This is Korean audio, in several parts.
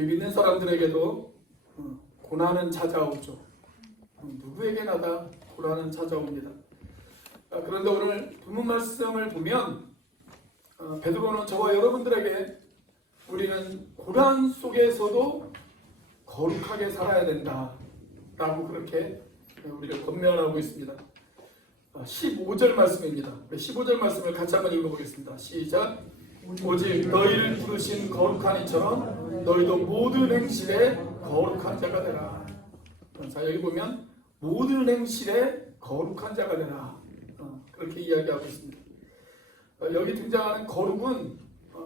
우리 믿는 사람들에게도 고난은 찾아오죠. 누구에게나 다 고난은 찾아옵니다. 그런데 오늘 본문 말씀을 보면 베드로는 저와 여러분들에게 우리는 고난 속에서도 거룩하게 살아야 된다 라고 그렇게 우리를 권면하고 있습니다. 15절 말씀입니다. 15절 말씀을 같이 한번 읽어보겠습니다. 시작. 오직 너희를 부르신 거룩한 이처럼 너희도 모든 행실에 거룩한 자가 되라. 자, 여기 보면 모든 행실에 거룩한 자가 되라. 그렇게 이야기하고 있습니다. 여기 등장하는 거룩은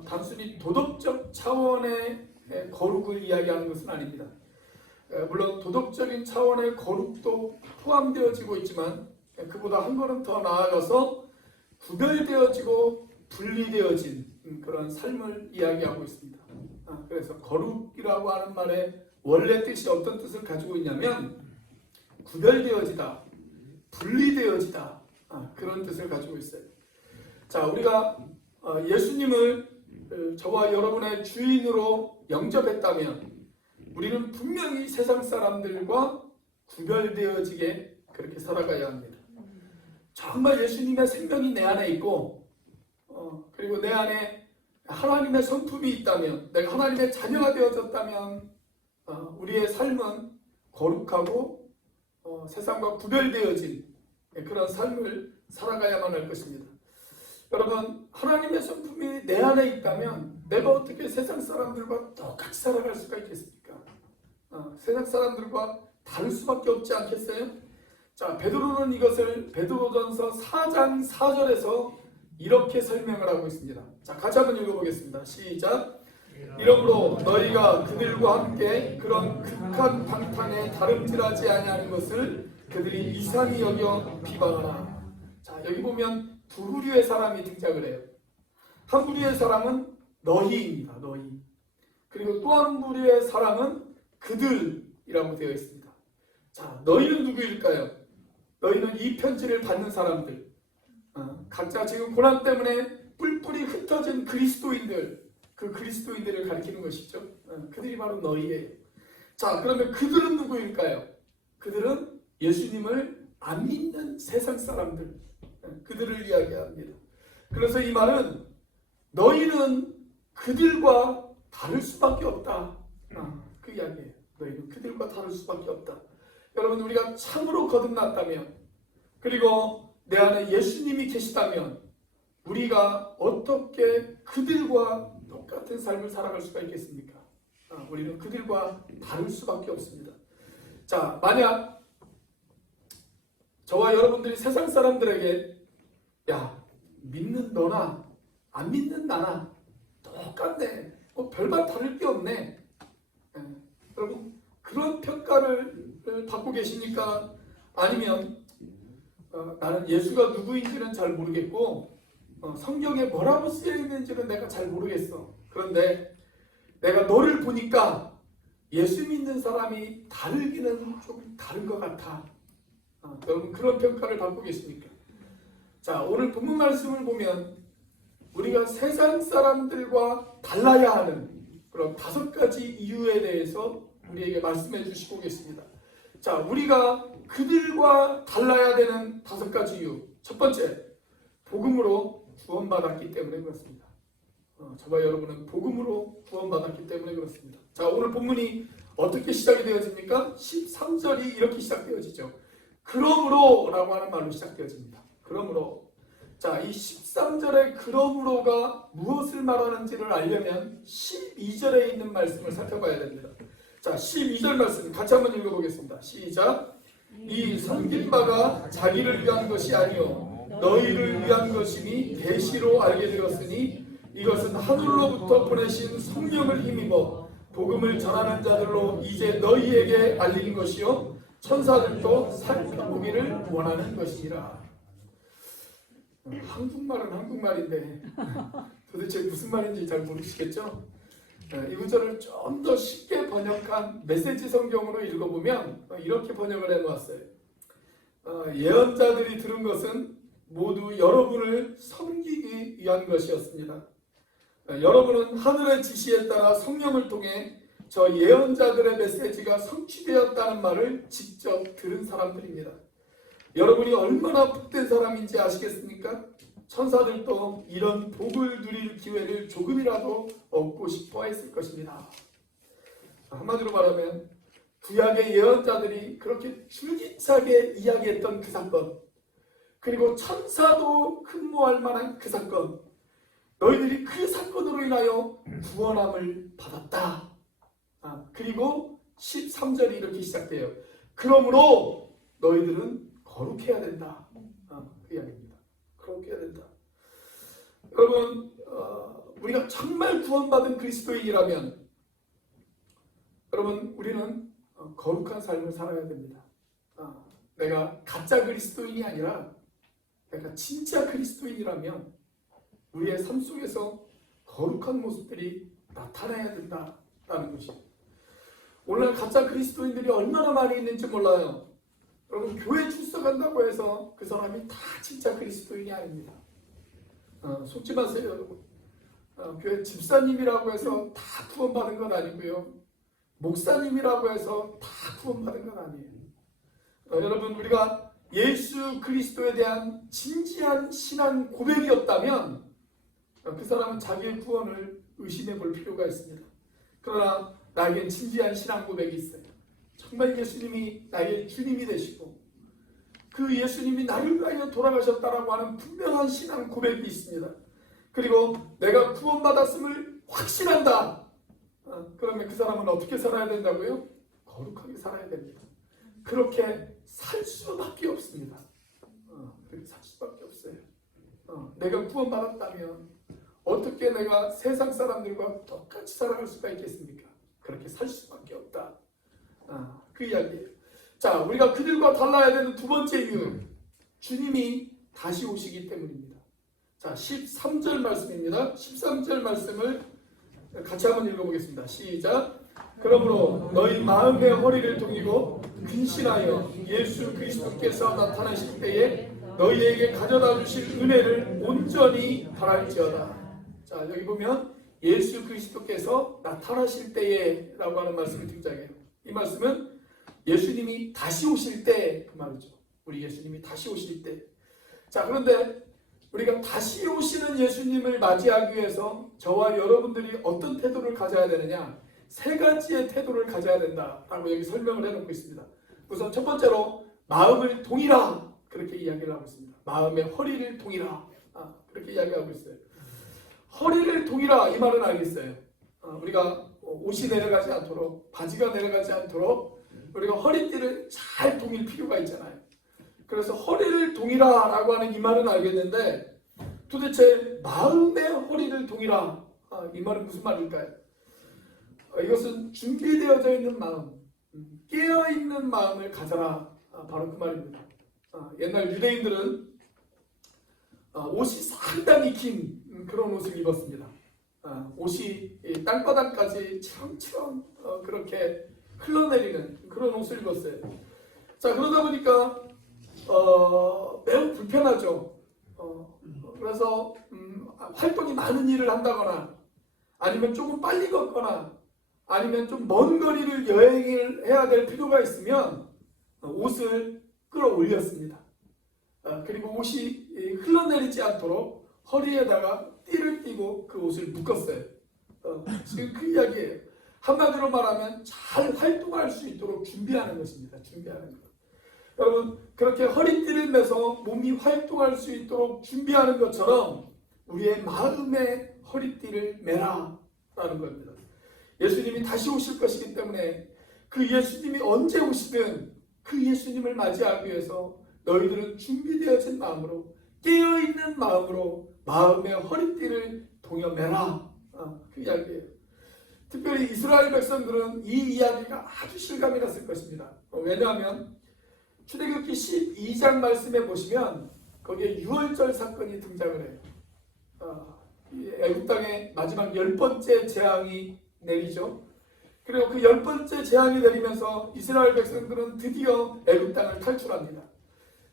단순히 도덕적 차원의 거룩을 이야기하는 것은 아닙니다. 물론 도덕적인 차원의 거룩도 포함되어지고 있지만 그보다 한 걸음 더 나아가서 구별되어지고 분리되어진 그런 삶을 이야기하고 있습니다. 그래서 거룩이라고 하는 말의 원래 뜻이 어떤 뜻을 가지고 있냐면 구별되어지다, 분리되어지다, 그런 뜻을 가지고 있어요. 자, 우리가 예수님을 저와 여러분의 주인으로 영접했다면 우리는 분명히 세상 사람들과 구별되어지게 그렇게 살아가야 합니다. 정말 예수님의 생명이 내 안에 있고 그리고 내 안에 하나님의 성품이 있다면, 내가 하나님의 자녀가 되어졌다면 우리의 삶은 거룩하고 세상과 구별되어진 그런 삶을 살아가야만 할 것입니다. 여러분, 하나님의 성품이 내 안에 있다면 내가 어떻게 세상 사람들과 똑같이 살아갈 수가 있겠습니까? 세상 사람들과 다를 수밖에 없지 않겠어요? 자, 베드로는 이것을 베드로전서 4장 4절에서 이렇게 설명을 하고 있습니다. 자, 같이 한번 읽어보겠습니다. 시작. 이러므로 너희가 그들과 함께 그런 극한 방탕에 다름질하지 아니하는 것을 그들이 이상히 여겨 비방하라. 자, 여기 보면 두 부류의 사람이 등장을 해요. 한 부류의 사람은 너희입니다. 너희. 그리고 또 한 부류의 사람은 그들이라고 되어 있습니다. 자, 너희는 누구일까요? 너희는 이 편지를 받는 사람들, 각자 지금 고난 때문에 뿔뿔이 흩어진 그리스도인들, 그 그리스도인들을 가리키는 것이죠. 그들이 바로 너희예요. 자, 그러면 그들은 누구일까요? 그들은 예수님을 안 믿는 세상 사람들, 그들을 이야기합니다. 그래서 이 말은 너희는 그들과 다를 수밖에 없다, 그 이야기예요. 너희는 그들과 다를 수밖에 없다. 여러분, 우리가 참으로 거듭났다면, 그리고 내 안에 예수님이 계시다면 우리가 어떻게 그들과 똑같은 삶을 살아갈 수가 있겠습니까? 우리는 그들과 다를 수밖에 없습니다. 자, 만약 저와 여러분들이 세상 사람들에게 야, 믿는 너나 안 믿는 나나 똑같네, 별반 다를 게 없네, 여러분, 그런 평가를 받고 계십니까? 아니면 나는 예수가 누구인지는 잘 모르겠고 성경에 뭐라고 쓰여 있는지는 내가 잘 모르겠어. 그런데 내가 너를 보니까 예수 믿는 사람이 다르기는 좀 다른 것 같아. 여러분, 그런 평가를 받고 계십니까? 자, 오늘 본문 말씀을 보면 우리가 세상 사람들과 달라야 하는 그런 5가지 이유에 대해서 우리에게 말씀해 주시고 계십니다. 자, 우리가 그들과 달라야 되는 5가지 이유. 첫 번째, 복음으로 구원받았기 때문에 그렇습니다. 저와 여러분은 복음으로 구원받았기 때문에 그렇습니다. 자, 오늘 본문이 어떻게 시작이 되어집니까? 13절이 이렇게 시작되어지죠. 그러므로 라고 하는 말로 시작되어집니다. 그러므로. 자, 이 13절의 그러므로가 무엇을 말하는지를 알려면 12절에 있는 말씀을 살펴봐야 됩니다. 자, 12절 말씀 같이 한번 읽어보겠습니다. 시작. 이 섬긴 바가 자기를 위한 것이 아니요 너희를 위한 것이니 계시로 알게 되었으니 이것은 하늘로부터 보내신 성령을 힘입어 복음을 전하는 자들로 이제 너희에게 알린 것이요 천사들도 살펴보기를 원하는 것이니라. 한국말은 한국말인데 도대체 무슨 말인지 잘 모르시겠죠? 이 구절을 좀 더 쉽게 번역한 메시지 성경으로 읽어보면 이렇게 번역을 해놓았어요. 예언자들이 들은 것은 모두 여러분을 섬기기 위한 것이었습니다. 여러분은 하늘의 지시에 따라 성령을 통해 저 예언자들의 메시지가 성취되었다는 말을 직접 들은 사람들입니다. 여러분이 얼마나 복된 사람인지 아시겠습니까? 천사들도 이런 복을 누릴 기회를 조금이라도 얻고 싶어 했을 것입니다. 한마디로 말하면 구약의 예언자들이 그렇게 줄기차게 이야기했던 그 사건, 그리고 천사도 흠모할 만한 그 사건, 너희들이 그 사건으로 인하여 구원함을 받았다. 그리고 13절이 이렇게 시작돼요. 그러므로 너희들은 거룩해야 된다. 그 이야기입니다. 거룩해야 된다. 여러분, 우리가 정말 구원받은 그리스도인이라면 여러분, 우리는 거룩한 삶을 살아야 됩니다. 내가 가짜 그리스도인이 아니라 내가 진짜 그리스도인이라면 우리의 삶 속에서 거룩한 모습들이 나타나야 된다라는 것이에요. 오늘 가짜 그리스도인들이 얼마나 많이 있는지 몰라요. 여러분, 교회 출석한다고 해서 그 사람이 다 진짜 그리스도인이 아닙니다. 속지 마세요, 여러분. 교회 집사님이라고 해서 다 구원받은 건 아니고요. 목사님이라고 해서 다 구원받은 건 아니에요. 여러분, 우리가 예수 그리스도에 대한 진지한 신앙 고백이 없다면 그 사람은 자기의 구원을 의심해 볼 필요가 있습니다. 그러나 나에겐 진지한 신앙 고백이 있어요. 정말 예수님이 나의 주님이 되시고 그 예수님이 나를 위하여 돌아가셨다라고 하는 분명한 신앙 고백이 있습니다. 그리고 내가 구원받았음을 확신한다. 그러면 그 사람은 어떻게 살아야 된다고요? 거룩하게 살아야 됩니다. 그렇게 살 수밖에 없습니다. 그렇게 살 수밖에 없어요. 내가 구원받았다면 어떻게 내가 세상 사람들과 똑같이 살아갈 수가 있겠습니까? 그렇게 살 수밖에 없다. 그 이야기예요. 자, 우리가 그들과 달라야 되는 두 번째 이유, 주님이 다시 오시기 때문입니다. 자, 13절 말씀입니다. 13절 말씀을 같이 한번 읽어보겠습니다. 시작. 그러므로 너희 마음의 허리를 동이고 근신하여 예수 그리스도께서 나타나실 때에 너희에게 가져다 주실 은혜를 온전히 바랄지어다. 자, 여기 보면 예수 그리스도께서 나타나실 때에 라고 하는 말씀이 등장해요. 이 말씀은 예수님이 다시 오실 때 그 말이죠. 우리 예수님이 다시 오실 때. 자, 그런데 우리가 다시 오시는 예수님을 맞이하기 위해서 저와 여러분들이 어떤 태도를 가져야 되느냐? 세 가지의 태도를 가져야 된다라고 여기 설명을 해놓고 있습니다. 우선 첫 번째로 마음을 동이라, 그렇게 이야기를 하고 있습니다. 마음의 허리를 동이라, 그렇게 이야기하고 있어요. 허리를 동이라, 이 말은 알겠어요. 우리가 옷이 내려가지 않도록, 바지가 내려가지 않도록 우리가 허리띠를 잘 동일 필요가 있잖아요. 그래서 허리를 동이라 라고 하는 이 말은 알겠는데 도대체 마음의 허리를 동이라, 이 말은 무슨 말일까요? 이것은 준비되어져 있는 마음, 깨어있는 마음을 가져라, 바로 그 말입니다. 옛날 유대인들은 옷이 상당히 긴 그런 옷을 입었습니다. 옷이 땅바닥까지 치렁치렁 그렇게 흘러내리는 그런 옷을 입었어요. 자, 그러다 보니까 매우 불편하죠. 그래서 활동이 많은 일을 한다거나 아니면 조금 빨리 걷거나 아니면 좀 먼 거리를 여행을 해야 될 필요가 있으면 옷을 끌어올렸습니다. 그리고 옷이 흘러내리지 않도록 허리에다가 띠를 띠고 그 옷을 묶었어요. 지금 그 이야기예요. 한마디로 말하면 잘 활동할 수 있도록 준비하는 것입니다. 준비하는 것. 여러분, 그렇게 허리띠를 매서 몸이 활동할 수 있도록 준비하는 것처럼 우리의 마음의 허리띠를 매라 라는 겁니다. 예수님이 다시 오실 것이기 때문에 그 예수님이 언제 오시든 그 예수님을 맞이하기 위해서 너희들은 준비되어진 마음으로, 깨어있는 마음으로 마음의 허리띠를 동여매라, 그 이야기예요. 특별히 이스라엘 백성들은 이 이야기가 아주 실감이 났을 것입니다. 왜냐하면 출애굽기 12장 말씀에 보시면 거기에 유월절 사건이 등장을 해요. 애굽 땅에 마지막 10번째 재앙이 내리죠. 그리고 그 10번째 재앙이 내리면서 이스라엘 백성들은 드디어 애굽 땅을 탈출합니다.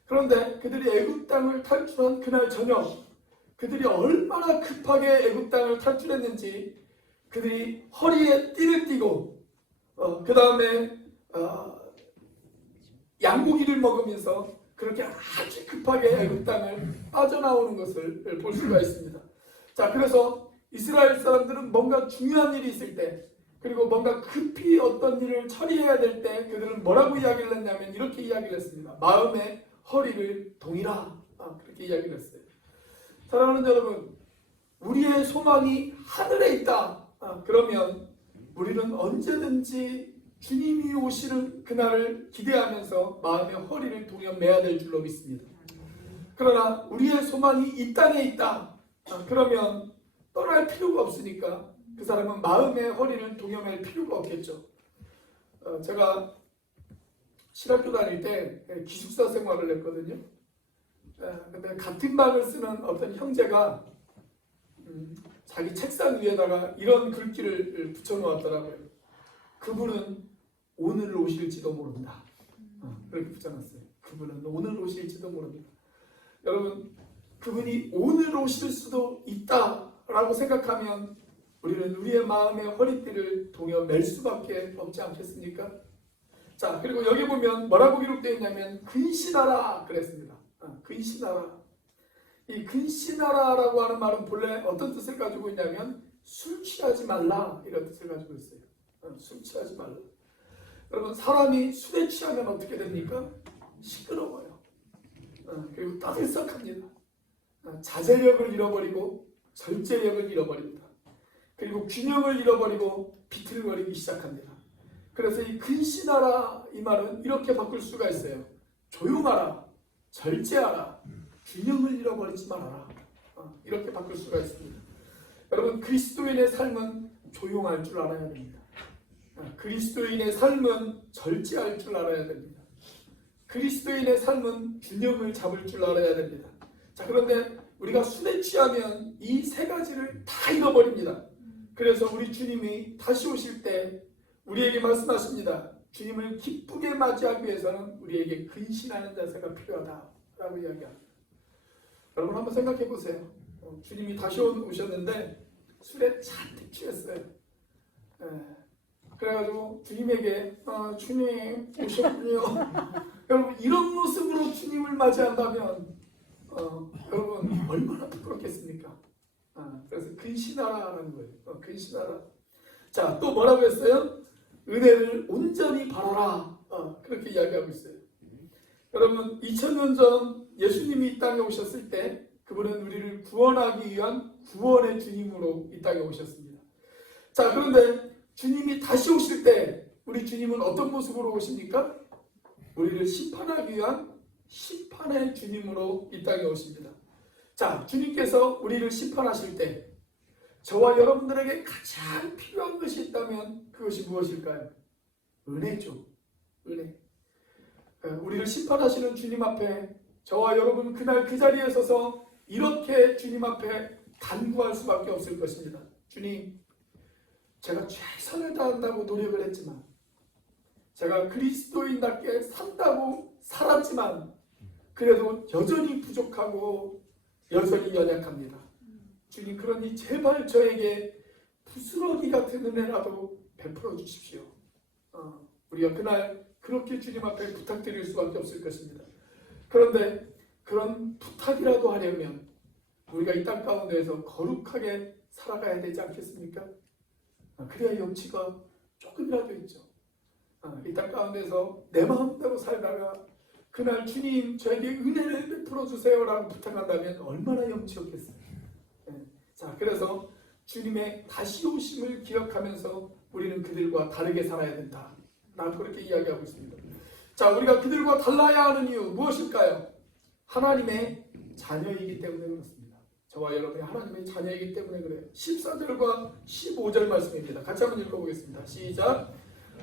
그런데 그들이 애굽 땅을 탈출한 그날 저녁, 그들이 얼마나 급하게 애굽 땅을 탈출했는지 그들이 허리에 띠를 띠고 그 다음에 양고기를 먹으면서 그렇게 아주 급하게 애굽 땅을 빠져나오는 것을 볼 수가 있습니다. 자, 그래서 이스라엘 사람들은 뭔가 중요한 일이 있을 때, 그리고 뭔가 급히 어떤 일을 처리해야 될 때 그들은 뭐라고 이야기를 했냐면 이렇게 이야기를 했습니다. 마음의 허리를 동이라. 그렇게 이야기를 했어요. 사랑하는 여러분, 우리의 소망이 하늘에 있다. 그러면 우리는 언제든지 주님이 오시는 그날을 기대하면서 마음의 허리를 동여매야 될 줄로 믿습니다. 그러나 우리의 소망이 이 땅에 있다. 그러면 떠날 필요가 없으니까 그 사람은 마음의 허리를 동여맬 필요가 없겠죠. 제가 신학교 다닐 때 기숙사 생활을 했거든요. 근데 같은 방을 쓰는 어떤 형제가 자기 책상 위에다가 이런 글귀를 붙여놓았더라고요. 그분은 오늘 오실지도 모른다. 그렇게 붙여놨어요. 그분은 오늘 오실지도 모릅니다. 여러분, 그분이 오늘 오실 수도 있다라고 생각하면 우리는 우리의 마음의 허리띠를 동여맬 수밖에 없지 않겠습니까? 자, 그리고 여기 보면 뭐라고 기록되어 있냐면 근신하라 그랬습니다. 근신하라. 이 근신하라라고 하는 말은 본래 어떤 뜻을 가지고 있냐면 술 취하지 말라 이런 뜻을 가지고 있어요. 술 취하지 말라. 여러분, 사람이 술에 취하면 어떻게 됩니까? 시끄러워요. 그리고 떠들썩합니다. 자제력을 잃어버리고 절제력을 잃어버립니다. 그리고 균형을 잃어버리고 비틀거리기 시작합니다. 그래서 이 근신하라 이 말은 이렇게 바꿀 수가 있어요. 조용하라, 절제하라, 균형을 잃어버리지 말아라. 이렇게 바꿀 수가 있습니다. 여러분, 그리스도인의 삶은 조용할 줄 알아야 됩니다. 그리스도인의 삶은 절제할 줄 알아야 됩니다. 그리스도인의 삶은 균형을 잡을 줄 알아야 됩니다. 자, 그런데 우리가 술에 취하면 이 세 가지를 다 잃어버립니다. 그래서 우리 주님이 다시 오실 때 우리에게 말씀하십니다. 주님을 기쁘게 맞이하기 위해서는 우리에게 근신하는 자세가 필요하다라고 이야기합니다. 여러분, 한번 생각해 보세요. 주님이 다시 오셨는데 술에 잔뜩 취했어요. 그래가지고 주님에게 주님 오셨군요. 여러분, 이런 모습으로 주님을 맞이한다면 여러분 얼마나 부끄럽겠습니까? 그래서 근신하라는 거예요. 근신하라. 자, 또 뭐라고 했어요? 은혜를 온전히 바라라. 그렇게 이야기하고 있어요. 여러분, 2000년 전 예수님이 이 땅에 오셨을 때 그분은 우리를 구원하기 위한 구원의 주님으로 이 땅에 오셨습니다. 자, 그런데 주님이 다시 오실 때 우리 주님은 어떤 모습으로 오십니까? 우리를 심판하기 위한 심판의 주님으로 이 땅에 오십니다. 자, 주님께서 우리를 심판하실 때 저와 여러분들에게 가장 필요한 것이 있다면 그것이 무엇일까요? 은혜죠. 은혜. 우리를 심판하시는 주님 앞에 저와 여러분 그날 그 자리에 서서 이렇게 주님 앞에 간구할 수밖에 없을 것입니다. 주님, 제가 최선을 다한다고 노력을 했지만, 제가 그리스도인답게 산다고 살았지만 그래도 여전히 부족하고 여전히 연약합니다. 주님, 그러니 제발 저에게 부스러기 같은 은혜라도 베풀어 주십시오. 우리가 그날 그렇게 주님 앞에 부탁드릴 수밖에 없을 것입니다. 그런데 그런 부탁이라도 하려면 우리가 이 땅 가운데에서 거룩하게 살아가야 되지 않겠습니까? 그래야 염치가 조금이라도 있죠. 이 땅 가운데서 내 마음대로 살다가 그날 주님 저에게 은혜를 베풀어 주세요라고 부탁한다면 얼마나 염치 없겠어요. 자, 그래서 주님의 다시 오심을 기억하면서 우리는 그들과 다르게 살아야 된다. 라고 그렇게 이야기하고 있습니다. 자, 우리가 그들과 달라야 하는 이유 무엇일까요? 하나님의 자녀이기 때문에 그렇습니다. 저와 여러분이 하나님의 자녀이기 때문에 그래요. 14절과 15절 말씀입니다. 같이 한번 읽어보겠습니다. 시작.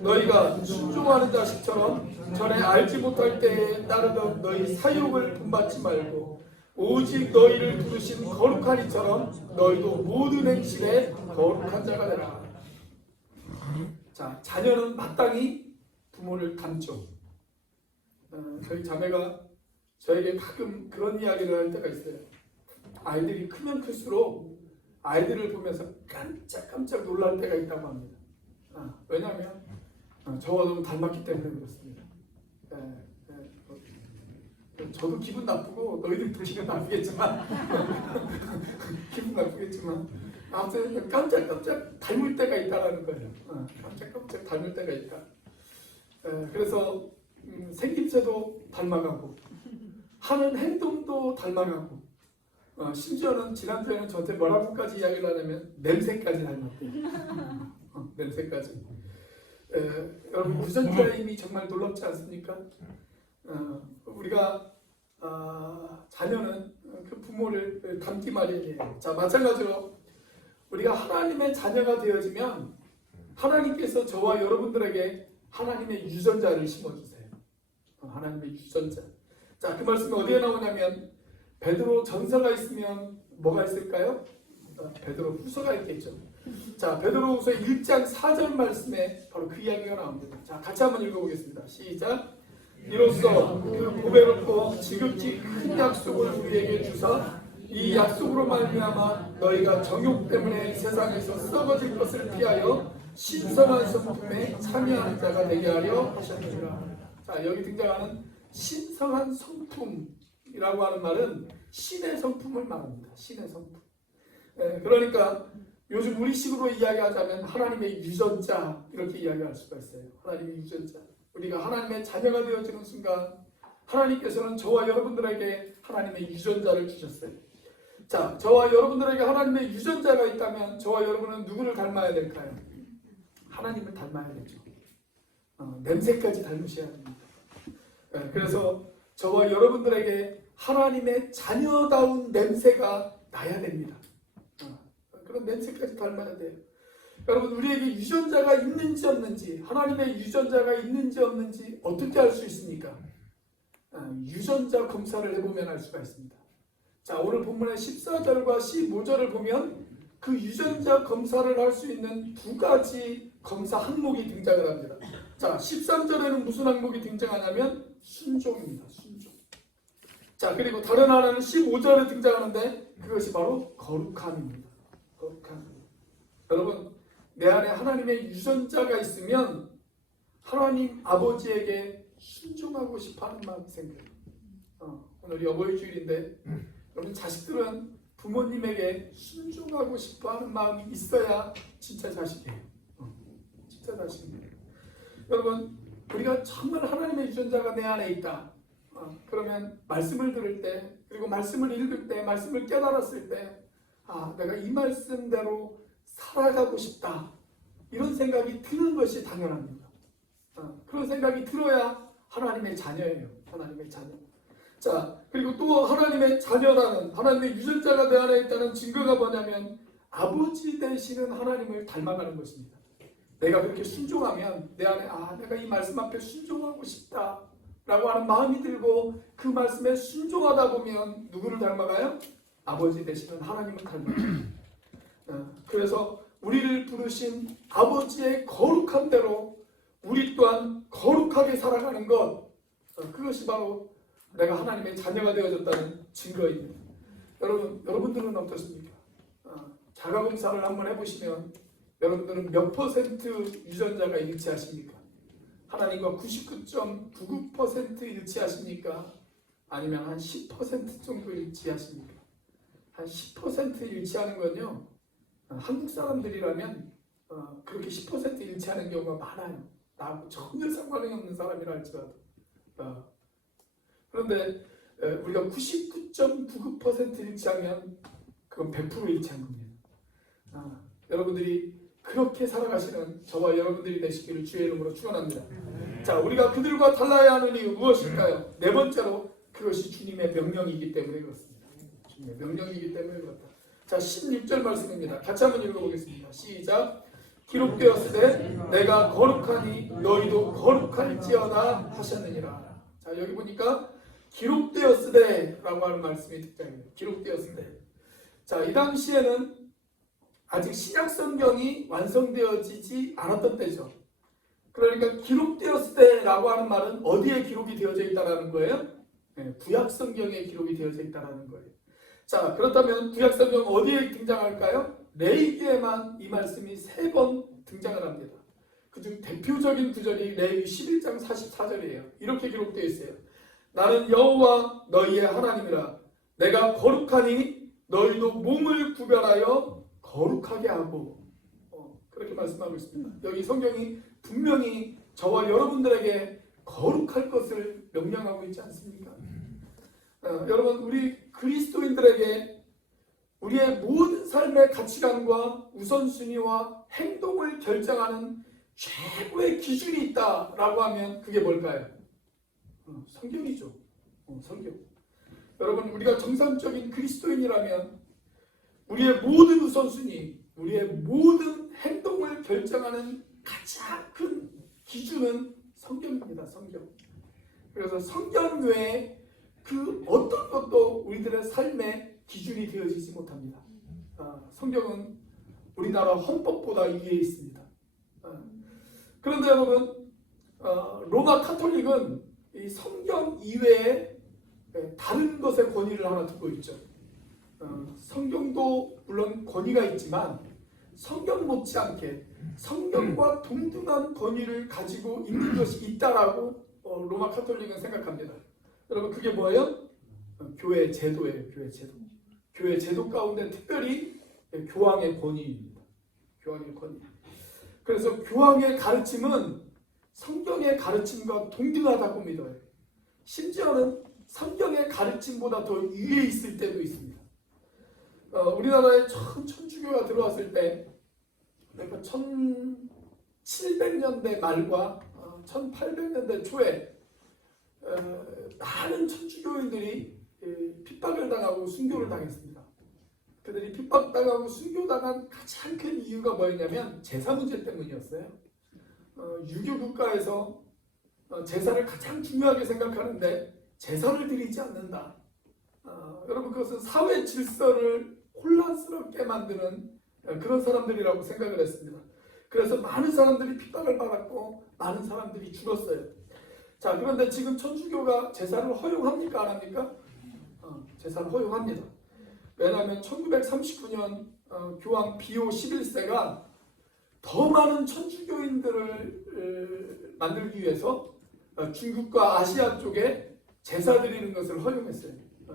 너희가 순종하는 자식처럼 전에 알지 못할 때에 따르던 너희 사욕을 본받지 말고 오직 너희를 부르신 거룩한 이처럼 너희도 모든 행실에 거룩한 자가 되라. 자, 자녀는 마땅히 부모를 닮죠. 저희 자매가 저에게 가끔 그런 이야기를 할 때가 있어요. 아이들이 크면 클수록 아이들을 보면서 깜짝깜짝 놀랄 때가 있다고 합니다. 왜냐하면 저와 너무 닮았기 때문에 그렇습니다. 저도 기분 나쁘고 너희들도 기분 나쁘겠지만 기분 나쁘겠지만 아무튼 깜짝깜짝 닮을 때가 있다라는 거예요. 깜짝깜짝 닮을 때가 있다. 그래서 생김새도 닮아가고 하는 행동도 닮아가고 심지어는 지난주에는 저한테 뭐라고까지 이야기를 하냐면 냄새까지 닮았대요. 냄새까지. 여러분 유전자의 힘이 정말 놀랍지 않습니까? 우리가 자녀는 그 부모를 닮기 마련이에요. 자, 마찬가지로 우리가 하나님의 자녀가 되어지면 하나님께서 저와 여러분들에게 하나님의 유전자를 심어주세요. 하나님의 유전자. 자, 그 말씀이 어디에 나오냐면 베드로 전서가 있으면 뭐가 있을까요? 베드로 후서가 있겠죠. 자, 베드로 후서 1장 4절 말씀에 바로 그 이야기가 나옵니다. 자, 같이 한번 읽어보겠습니다. 시작. 이로써 그 보배롭고 지극히 큰 약속을 우리에게 주사 이 약속으로 말미암아 너희가 정욕 때문에 세상에서 썩어질 것을 피하여 신성한 성품에 참여하는 자가 되게 하려 하셨느니라. 자, 여기 등장하는 신성한 성품이라고 하는 말은 신의 성품을 말합니다. 신의 성품. 그러니까 요즘 우리식으로 이야기하자면 하나님의 유전자 이렇게 이야기할 수가 있어요. 하나님의 유전자. 우리가 하나님의 자녀가 되어지는 순간 하나님께서는 저와 여러분들에게 하나님의 유전자를 주셨어요. 자, 저와 여러분들에게 하나님의 유전자가 있다면 저와 여러분은 누구를 닮아야 될까요? 하나님을 닮아야겠죠. 냄새까지 닮으셔야 됩니다. 그래서 저와 여러분들에게 하나님의 자녀다운 냄새가 나야 됩니다. 그런 냄새까지 닮아야 돼요. 여러분 우리에게 유전자가 있는지 없는지 하나님의 유전자가 있는지 없는지 어떻게 알 수 있습니까? 유전자 검사를 해보면 알 수가 있습니다. 자, 오늘 본문의 14절과 15절을 보면 그 유전자 검사를 할 수 있는 두 가지 검사 항목이 등장을 합니다. 자, 13절에는 무슨 항목이 등장하냐면 순종입니다. 순종. 자, 그리고 다른 하나는 15절에 등장하는데 그것이 바로 거룩함입니다. 거룩함. 여러분 내 안에 하나님의 유전자가 있으면 하나님 아버지에게 순종하고 싶어하는 마음이 생겨요. 오늘이 어버이 주일인데 여러분 자식들은 부모님에게 순종하고 싶어하는 마음이 있어야 진짜 자식이에요. 진짜 자식이에요. 여러분 우리가 정말 하나님의 유전자가 내 안에 있다. 그러면 말씀을 들을 때 그리고 말씀을 읽을 때 말씀을 깨달았을 때 내가 이 말씀대로 살아가고 싶다. 이런 생각이 드는 것이 당연합니다. 그런 생각이 들어야 하나님의 자녀예요. 하나님의 자녀. 자, 그리고 또 하나님의 자녀라는 하나님의 유전자가 내 안에 있다는 증거가 뭐냐면 아버지 되시는 하나님을 닮아가는 것입니다. 내가 그렇게 순종하면 내 안에 내가 이 말씀 앞에 순종하고 싶다 라고 하는 마음이 들고 그 말씀에 순종하다 보면 누구를 닮아가요? 아버지 되시는 하나님을 닮아가요. 그래서 우리를 부르신 아버지의 거룩한 대로 우리 또한 거룩하게 살아가는 것, 그것이 바로 내가 하나님의 자녀가 되어졌다는 증거입니다. 여러분들은 어떻습니까? 자가검사를 한번 해보시면 여러분들은 몇 퍼센트 유전자가 일치하십니까? 하나님과 99.99% 일치하십니까? 아니면 한 10% 정도 일치하십니까? 한 10% 일치하는 건요, 한국 사람들이라면 그렇게 10% 일치하는 경우가 많아요. 나하고 전혀 상관이 없는 사람이라 할지라도. 그런데 우리가 99.99% 일치하면 그건 100% 일치한 겁니다. 여러분들이 그렇게 살아가시는 저와 여러분들이 되시기를 주의 이름으로 축원합니다. 자, 우리가 그들과 달라야 하는 이유 무엇일까요? 네 번째로 그것이 주님의 명령이기 때문에 그렇습니다. 주님의 명령이기 때문에 그렇다. 자, 16절 말씀입니다. 같이 한번 읽어보겠습니다. 시작. 기록되었으되 내가 거룩하니 너희도 거룩할지어다 하셨느니라. 자, 여기 보니까 기록되었으되 라고 하는 말씀이 등장합니다. 기록되었으되. 자, 이 당시에는 아직 신약 성경이 완성되어지지 않았던 때죠. 그러니까 기록되었으되 라고 하는 말은 어디에 기록이 되어져 있다는 거예요? 구약 성경에 기록이 되어져 있다는 거예요. 자, 그렇다면 구약 성경 어디에 등장할까요? 레위기에만 이 말씀이 3번 등장을 합니다. 그 그중 대표적인 구절이 레위기 11장 44절이에요. 이렇게 기록되어 있어요. 나는 여호와 너희의 하나님이라. 내가 거룩하니 너희도 몸을 구별하여 거룩하게 하고. 그렇게 말씀하고 있습니다. 여기 성경이 분명히 저와 여러분들에게 거룩할 것을 명령하고 있지 않습니까? 여러분, 우리 그리스도인들에게 우리의 모든 삶의 가치관과 우선순위와 행동을 결정하는 최고의 기준이 있다라고 하면 그게 뭘까요? 성경이죠. 성경. 여러분, 우리가 정상적인 그리스도인이라면 우리의 모든 우선순위, 우리의 모든 행동을 결정하는 가장 큰 기준은 성경입니다. 성경. 그래서 성경 외에 그 어떤 것도 우리들의 삶의 기준이 되어지지 못합니다. 성경은 우리나라 헌법보다 위에 있습니다. 그런데 여러분, 로마 카톨릭은 이 성경 이외에 다른 것에 권위를 하나 두고 있죠. 성경도 물론 권위가 있지만 성경 못지않게 성경과 동등한 권위를 가지고 있는 것이 있다라고 로마 카톨릭은 생각합니다. 여러분, 그게 뭐예요? 교회 제도예요. 교회 제도. 교회 제도 가운데 특별히 교황의 권위입니다. 교황의 권위. 그래서 교황의 가르침은 성경의 가르침과 동등하다고 믿어요. 심지어는 성경의 가르침보다 더 위에 있을 때도 있습니다. 우리나라에 처음 천주교가 들어왔을 때, 그러니까 1700년대 말과 1800년대 초에 많은 천주교인들이 핍박을 당하고 순교를 당했습니다. 그들이 핍박당하고 순교당한 가장 큰 이유가 뭐였냐면 제사 문제 때문이었어요. 유교 국가에서 제사를 가장 중요하게 생각하는데 제사를 드리지 않는다. 여러분, 그것은 사회 질서를 혼란스럽게 만드는 그런 사람들이라고 생각을 했습니다. 그래서 많은 사람들이 핍박을 받았고 많은 사람들이 죽었어요. 자, 그런데 지금 천주교가 제사를 허용합니까? 안 합니까? 제사를 허용합니다. 왜냐하면 1939년 교황 비오 11세가 더 많은 천주교인들을 만들기 위해서 중국과 아시아 쪽에 제사 드리는 것을 허용했어요.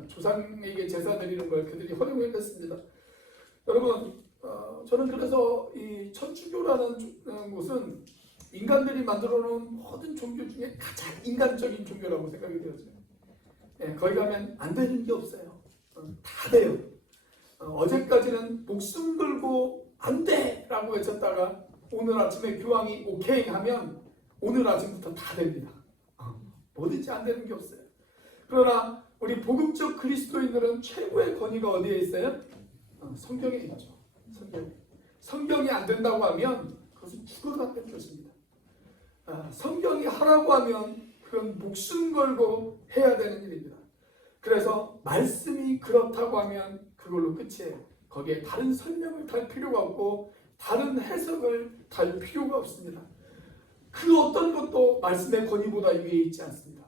조상에게 제사 드리는 걸 그들이 허용했습니다. 여러분, 저는 그래서 이 천주교라는 곳은 인간들이 만들어 놓은 모든 종교 중에 가장 인간적인 종교라고 생각이 되어져요. 거기 가면 안 되는 게 없어요. 다 돼요. 어제까지는 목숨 걸고 안 돼! 라고 외쳤다가 오늘 아침에 교황이 오케이 하면 오늘 아침부터 다 됩니다. 뭐든지 안 되는 게 없어요. 그러나 우리 복음적 그리스도인들은 최고의 권위가 어디에 있어요? 성경에 있죠. 성경이 안 된다고 하면 그것은 죽어갔던 것입니다. 성경이 하라고 하면 그건 목숨 걸고 해야 되는 일입니다. 그래서 말씀이 그렇다고 하면 그걸로 끝이에요. 거기에 다른 설명을 달 필요가 없고 다른 해석을 달 필요가 없습니다. 그 어떤 것도 말씀의 권위보다 위에 있지 않습니다.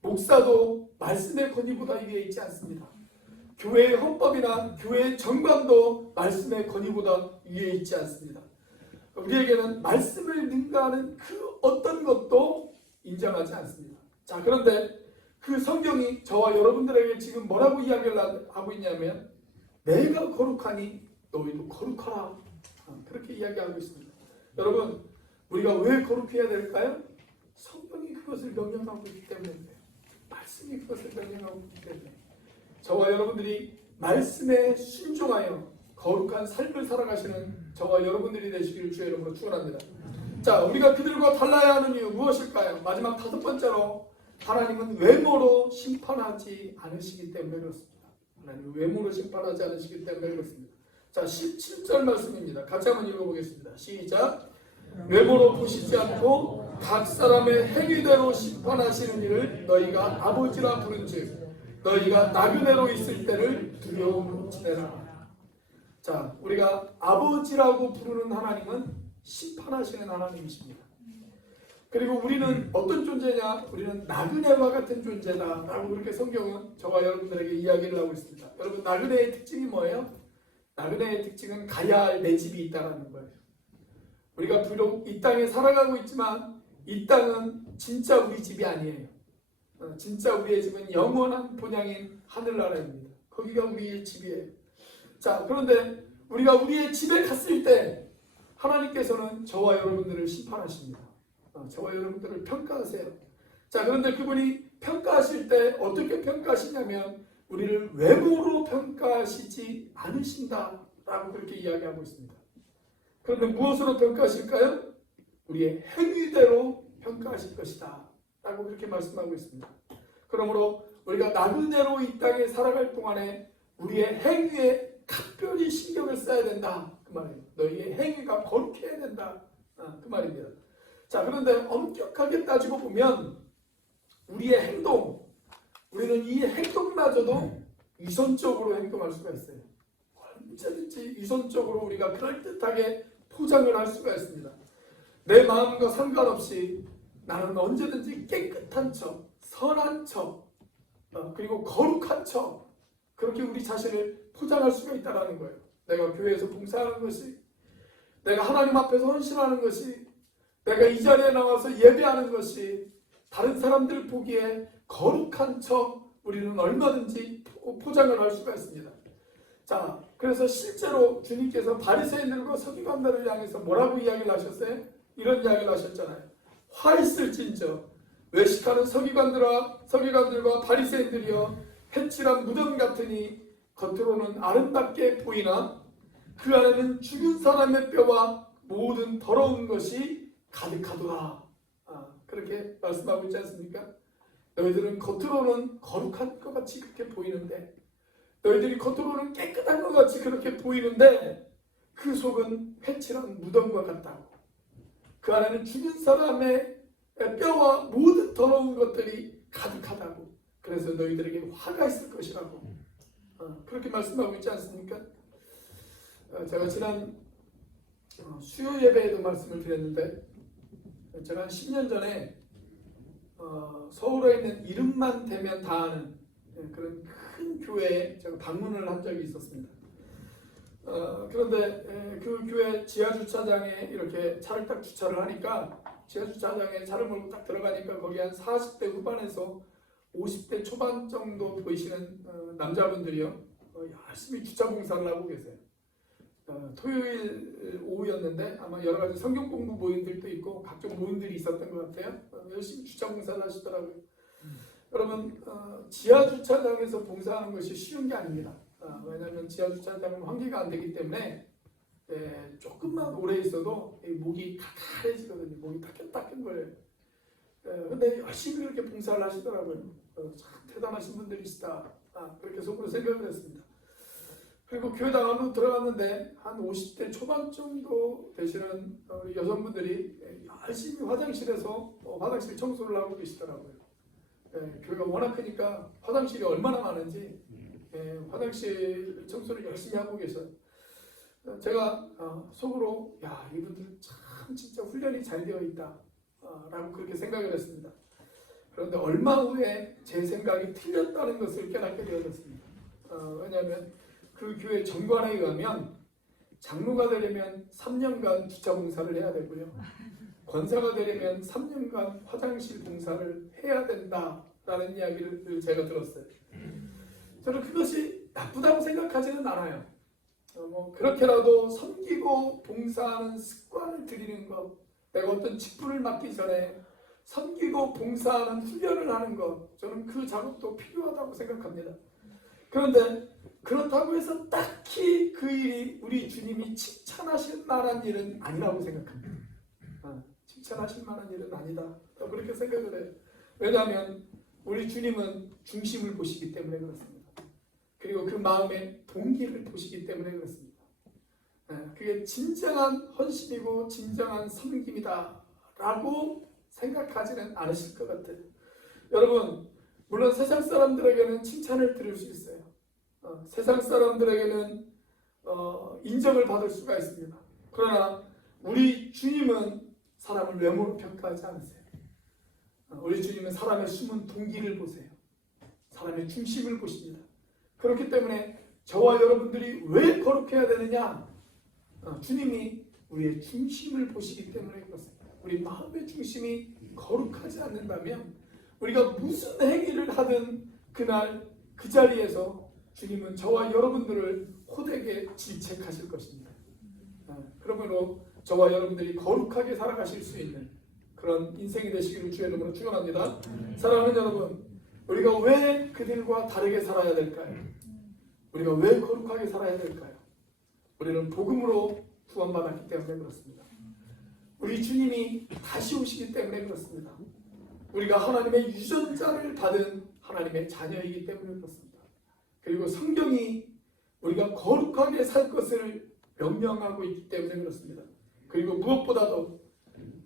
목사도 말씀의 권위보다 위에 있지 않습니다. 교회의 헌법이나 교회의 정관도 말씀의 권위보다 위에 있지 않습니다. 우리에게는 말씀을 능가하는 그 어떤 것도 인정하지 않습니다. 자, 그런데 그 성경이 저와 여러분들에게 지금 뭐라고 이야기를 하고 있냐면 내가 거룩하니 너희도 거룩하라. 그렇게 이야기하고 있습니다. 여러분, 우리가 왜 거룩해야 될까요? 성경이 그것을 명령하고 있기 때문에 그래요. 말씀이 그것을 명령하고 있기 때문에 저와 여러분들이 말씀에 순종하여 거룩한 삶을 살아가시는 저와 여러분들이 되시기를 주의 이름으로 축원합니다. 자, 우리가 그들과 달라야 하는 이유 무엇일까요? 마지막 다섯 번째로 하나님은 외모로 심판하지 않으시기 때문에 그렇습니다. 하나님은 외모로 심판하지 않으시기 때문에 그렇습니다. 자, 17절 말씀입니다. 같이 한번 읽어보겠습니다. 시작. 외모로 보시지 않고 각 사람의 행위대로 심판하시는 이를 너희가 아버지라 부른즉 너희가 나그네로 있을 때를 두려움으로 지내라. 자, 우리가 아버지라고 부르는 하나님은 심판하시는 하나님이십니다. 그리고 우리는 어떤 존재냐? 우리는 나그네와 같은 존재다라고 그렇게 성경은 저와 여러분들에게 이야기를 하고 있습니다. 여러분, 나그네의 특징이 뭐예요? 나그네의 특징은 가야 할 내 집이 있다는 거예요. 우리가 비록 이 땅에 살아가고 있지만 이 땅은 진짜 우리 집이 아니에요. 진짜 우리의 집은 영원한 본향인 하늘나라입니다. 거기가 우리의 집이에요. 자, 그런데 우리가 우리의 집에 갔을 때 하나님께서는 저와 여러분들을 심판하십니다. 저와 여러분들을 평가하세요. 자, 그런데 그분이 평가하실 때 어떻게 평가하시냐면 우리를 외모로 평가하시지 않으신다라고 그렇게 이야기하고 있습니다. 그런데 무엇으로 평가하실까요? 우리의 행위대로 평가하실 것이다 라고 그렇게 말씀하고 있습니다. 그러므로 우리가 나그네로 이 땅에 살아갈 동안에 우리의 행위에 각별히 신경을 써야 된다 그 말이에요. 너희의 행위가 거룩해야 된다 그 말입니다. 자, 그런데 엄격하게 따지고 보면 우리의 행동, 우리는 이 행동마저도 위선적으로 행동할 수가 있어요. 언제든지 위선적으로 우리가 그럴듯하게 포장을 할 수가 있습니다. 내 마음과 상관없이 나는 언제든지 깨끗한 척, 선한 척, 그리고 거룩한 척, 그렇게 우리 자신을 포장할 수가 있다는 거예요. 내가 교회에서 봉사하는 것이, 내가 하나님 앞에서 헌신하는 것이, 내가 이 자리에 나와서 예배하는 것이 다른 사람들 보기에 거룩한 척 우리는 얼마든지 포장을 할 수가 있습니다. 자, 그래서 실제로 주님께서 바리새인들과 서기관들을 향해서 뭐라고 이야기를 하셨어요? 이런 이야기를 하셨잖아요. 화 있을진저 외식하는 서기관들과 바리새인들이여 햇칠한 무덤 같으니 겉으로는 아름답게 보이나 그 안에는 죽은 사람의 뼈와 모든 더러운 것이 가득하도다. 그렇게 말씀하고 있지 않습니까? 너희들은 겉으로는 거룩한 것 같이 그렇게 보이는데, 너희들이 겉으로는 깨끗한 것 같이 그렇게 보이는데 그 속은 회칠한 무덤과 같다고. 그 안에는 죽은 사람의 뼈와 모든 더러운 것들이 가득하다고. 그래서 너희들에게 화가 있을 것이라고 그렇게 말씀하고 있지 않습니까? 제가 지난 수요 예배에도 말씀을 드렸는데, 제가 한 10년 전에 서울에 있는 이름만 대면 다 아는 그런 큰 교회에 제가 방문을 한 적이 있었습니다. 그런데 그 교회 지하주차장에 이렇게 차를 딱 주차를 하니까, 지하주차장에 차를 몰고 딱 들어가니까 거기 한 40대 후반에서 50대 초반 정도 보이시는 남자분들이요, 열심히 주차 공사를 하고 계세요. 토요일 오후였는데 아마 여러 가지 성경 공부 모임들도 있고 각종 모임들이 있었던 것 같아요. 열심히 주차 공사를 하시더라고요. 여러분, 지하주차장에서 봉사하는 것이 쉬운 게 아닙니다. 왜냐하면 지하주차장은 환기가 안 되기 때문에 조금만 오래 있어도 목이 칼칼해지거든요. 목이 따끈따끈 거예요. 근데 열심히 그렇게 봉사를 하시더라고요. 참 대단하신 분들이시다. 그렇게 속으로 생각을 했습니다. 그리고 교회당 안으로 들어갔는데 한 50대 초반 정도 되시는 여성분들이 열심히 화장실에서 화장실 청소를 하고 계시더라고요. 교회가 워낙 크니까 화장실이 얼마나 많은지 화장실 청소를 열심히 하고 계셔요. 제가 속으로 야, 이분들 참 진짜 훈련이 잘 되어 있다 라고 그렇게 생각을 했습니다. 그런데 얼마 후에 제 생각이 틀렸다는 것을 깨닫게 되었습니다. 왜냐하면 그 교회 정관에 의하면 장로가 되려면 3년간 주차 봉사를 해야 되고요, 권사가 되려면 3년간 화장실 봉사를 해야 된다라는 이야기를 제가 들었어요. 저는 그것이 나쁘다고 생각하지는 않아요. 그렇게라도 섬기고 봉사하는 습관을 들이는 것, 내가 어떤 직분을 맡기 전에 섬기고 봉사하는 훈련을 하는 것, 저는 그 작업도 필요하다고 생각합니다. 그런데 그렇다고 해서 딱히 그 일이 우리 주님이 칭찬하실 만한 일은 아니라고 생각합니다. 칭찬하실 만한 일은 아니다, 그렇게 생각을 해요. 왜냐하면 우리 주님은 중심을 보시기 때문에 그렇습니다. 그리고 그 마음의 동기를 보시기 때문에 그렇습니다. 그게 진정한 헌신이고 진정한 섬김이다 라고 생각하지는 않으실 것 같아요. 여러분, 물론 세상 사람들에게는 칭찬을 들을 수 있어요. 세상 사람들에게는 인정을 받을 수가 있습니다. 그러나 우리 주님은 사람을 외모로 평가하지 않으세요. 우리 주님은 사람의 숨은 동기를 보세요. 사람의 중심을 보십니다. 그렇기 때문에 저와 여러분들이 왜 거룩해야 되느냐? 주님이 우리의 중심을 보시기 때문에 그렇습니다. 우리 마음의 중심이 거룩하지 않는다면 우리가 무슨 행위를 하든 그날 그 자리에서 주님은 저와 여러분들을 호되게 질책하실 것입니다. 그러므로 저와 여러분들이 거룩하게 살아가실 수 있는 그런 인생이 되시기를 주의 이름으로 축원합니다. 사랑하는 여러분, 우리가 왜 그들과 다르게 살아야 될까요? 우리가 왜 거룩하게 살아야 될까요? 우리는 복음으로 구원받았기 때문에 그렇습니다. 우리 주님이 다시 오시기 때문에 그렇습니다. 우리가 하나님의 유전자를 받은 하나님의 자녀이기 때문에 그렇습니다. 그리고 성경이 우리가 거룩하게 살 것을 명령하고 있기 때문에 그렇습니다. 그리고 무엇보다도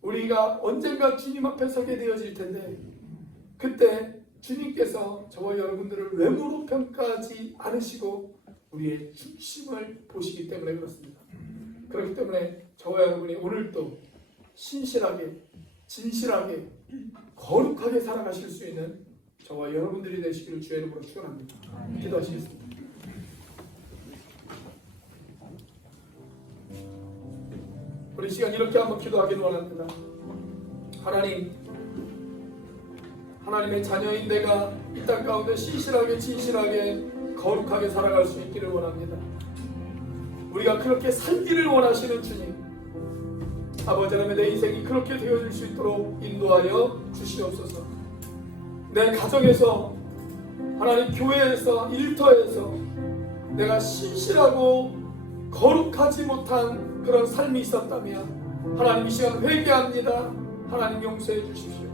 우리가 언젠가 주님 앞에 서게 되어질 텐데 그때 주님께서 저와 여러분들을 외모로 평가하지 않으시고 우리의 중심을 보시기 때문에 그렇습니다. 그렇기 때문에 저와 여러분이 오늘도 신실하게, 진실하게, 거룩하게 살아가실 수 있는 저와 여러분들이 되시기를 주의 이름으로 축원합니다. 기도하시겠습니다. 우리 시간 이렇게 한번 기도하기를 원합니다. 하나님의 자녀인 내가 이 땅 가운데 신실하게, 진실하게, 거룩하게 살아갈 수 있기를 원합니다. 우리가 그렇게 살기를 원하시는 주님, 아버지 하나님, 내 인생이 그렇게 되어질 수 있도록 인도하여 주시옵소서. 내 가정에서, 하나님 교회에서, 일터에서 내가 신실하고 거룩하지 못한 그런 삶이 있었다면 하나님 이 시간 회개합니다. 하나님 용서해 주십시오.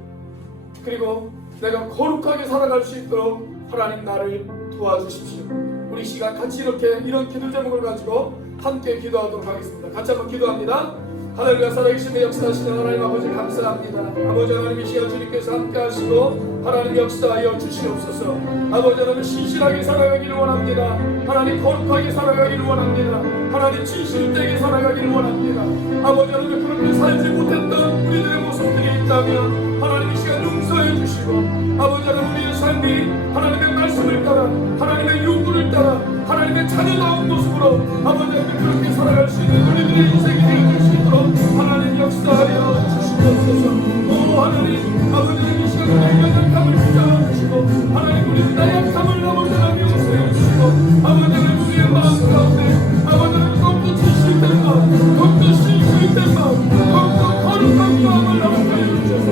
그리고 내가 거룩하게 살아갈 수 있도록 하나님 나를 도와주십시오. 우리 시간 같이 이렇게 이런 기도 제목을 가지고 함께 기도하도록 하겠습니다. 같이 한번 기도합니다. 하나님과 살아계신 역사하시는 하나님 아버지 감사합니다. 아버지 하나님 이 시간 주님께서 함께 하시고 하나님 역사하여 주시옵소서. 아버지 하나님 신실하게 살아가기를 원합니다. 하나님 거룩하게 살아가기를 원합니다. 하나님 진실되게 살아가기를 원합니다. 아버지 하나님 그렇게 살지 못했던 우리들의 모습들이 있다면 하나님 이 시간 용서해 주시고 아버지 하나님 우리의 삶이 하나님의 말씀을 따라 하나님의 요구를 따라 하나님의 자녀다운 모습으로 아버지 하나님 그렇게 살아갈 수 있는 우리들의 인생이 되어줄 수 있도록 하나님 역사하여 주시옵소서. 오 하나님 아버지 하나님 이 시간에 우리의 연약함을 붙잡아주시고 하나님 우리의 나약함을 아버지 하나님 용서해 주시고 아버지 하나님 우리의 마음 가운데 아버지 하나님 더욱더 진실된 마음 더욱더 신실된 마음 더욱더 거룩한 마음을 나타내 주셔서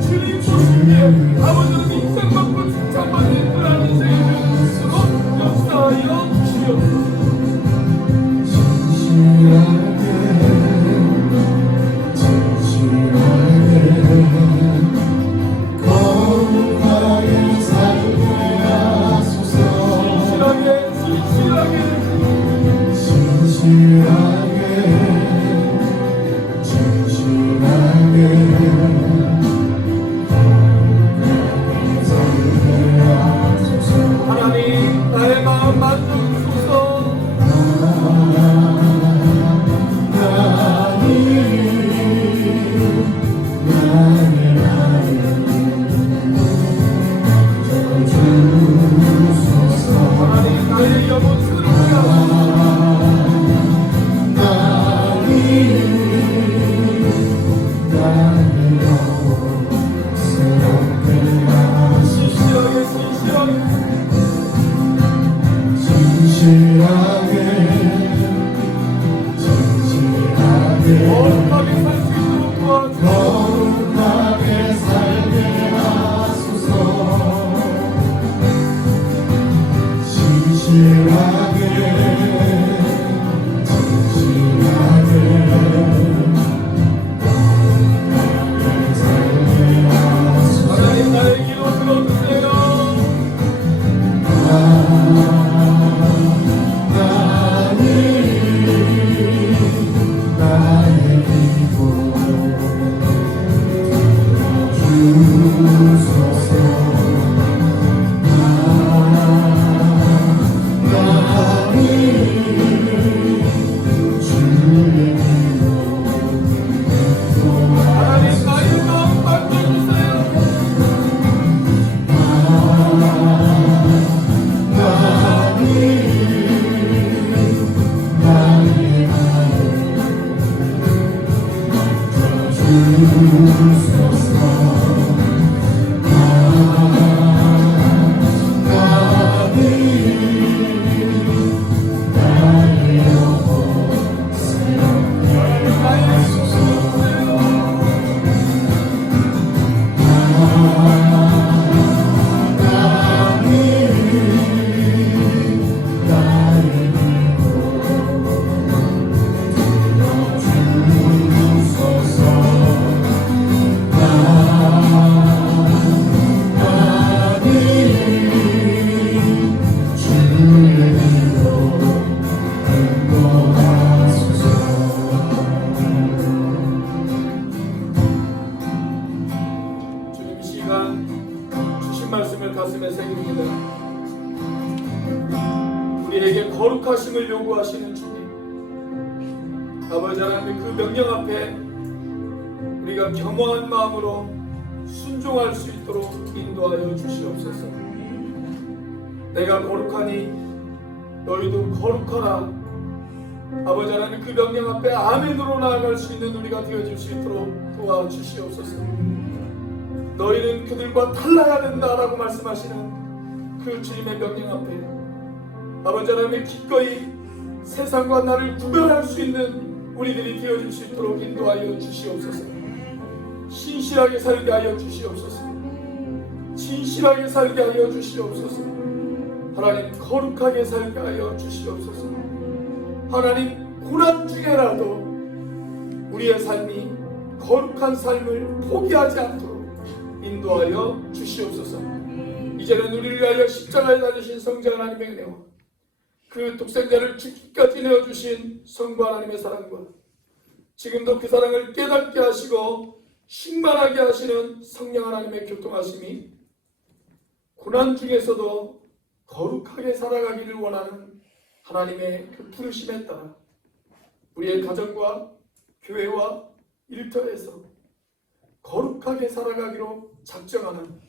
주님 모습에 아버지 하나님 인생 받고 칭찬받는 그런 인생이 되는 것으로 역사하여 주시옵소서. 주신 말씀을 가슴에 새깁니다. 우리에게 거룩하심을 요구하시는 주님, 아버지 하나님, 그 명령 앞에 우리가 겸허한 마음으로 순종할 수 있도록 인도하여 주시옵소서. 내가 거룩하니 너희도 거룩하라. 아버지 하나님, 그 명령 앞에 아멘으로 나아갈 수 있는 우리가 되어질 수 있도록 도와주시옵소서. 너희는 그들과 달라야 된다라고 말씀하시는 그 주님의 명령 앞에 아버지 하나님, 기꺼이 세상과 나를 구별할 수 있는 우리들이 되어질 수 있도록 인도하여 주시옵소서. 신실하게 살게 하여 주시옵소서. 진실하게 살게 하여 주시옵소서. 하나님, 거룩하게 살게 하여 주시옵소서. 하나님, 고난 중에라도 우리의 삶이 거룩한 삶을 포기하지 않도록 인도하여 주시옵소서. 이제는 우리를 위하여 십자가에 달리신 성자 하나님의 은혜와 그 독생자를 죽기까지 내어주신 성부 하나님의 사랑과 지금도 그 사랑을 깨닫게 하시고 충만하게 하시는 성령 하나님의 교통하심이 고난 중에서도 거룩하게 살아가기를 원하는 하나님의 그 부르심에 따라 우리의 가정과 교회와 일터에서 거룩하게 살아가기로 작정하는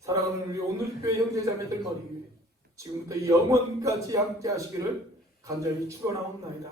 사랑하는 우리 오늘교회 형제자매들 머리 위에 지금부터 영원까지 함께 하시기를 간절히 축원하옵나이다.